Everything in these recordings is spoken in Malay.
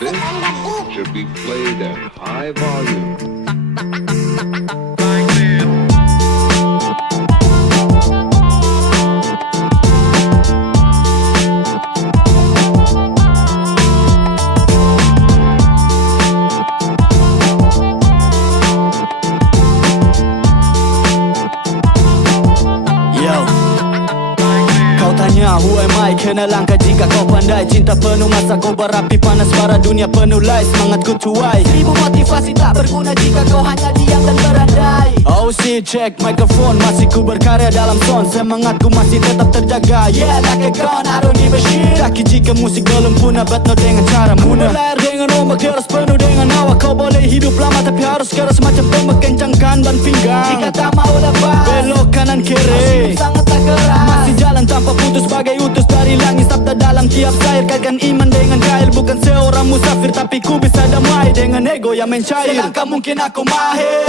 This should be played at high volume. Who am I? Kena langkah jika kau pandai. Cinta penuh masa kau berapi panas, bara dunia penuh lais. Semangatku tuai, seribu motivasi tak berguna jika kau hanya diam dan berandai. Oh si check microphone, masih ku berkarya dalam sound. Semangatku masih tetap terjaga. Yeah like a gun, I don't give a shit. Kaki jika musik belum punah, but no dengan cara munah. Lahir dengan ombak keras penuh dengan hawa. Kau boleh hidup lama tapi harus keras macam tombak, kencangkan ban pinggang. Jika tak mau lepas, belok kanan kiri. Sangat tak keras, masih jalan tanpa putus sebagai utus dari langit. Sabda dalam tiap sair, kaitkan iman dengan kail. Bukan seorang musafir tapi ku bisa damai dengan ego yang mencair. Selangkah mungkin aku mahir.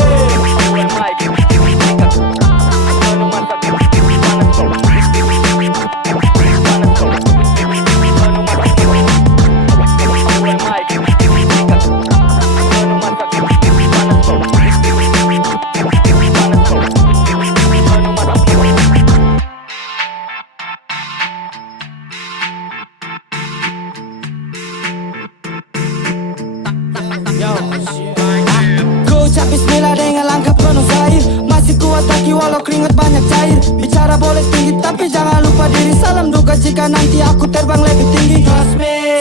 Ku ucap bismillah dengan langkah penuh zahir. Masih kuat kaki walau keringat banyak cair. Bicara boleh tinggi tapi jangan lupa diri. Salam duka jika nanti aku terbang lebih tinggi.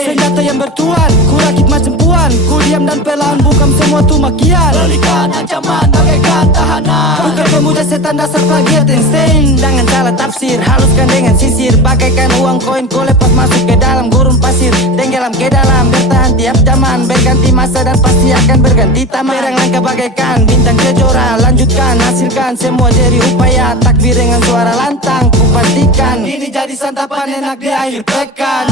Senjata yang bertuan, ku rakit macam puan. Ku diam dan pelan, bukan semua tu makian. Berikan ancaman bagaikan tahanan. Bukan pemuda setan dasar plagiat insane. Jangan salah tafsir, haluskan dengan sisir. Bagaikan uang koin ku lepas masuk ke dalam gurun pasir. Tenggelam ke dalam, bertahan tiap zaman. Berganti masa dan pasti akan berganti taman. Berang langkah bagaikan bintang kejora. Lanjutkan, hasilkan semua jeri upaya. Takbir dengan suara lantang, ku pastikan ini jadi santapan enak di akhir pekan.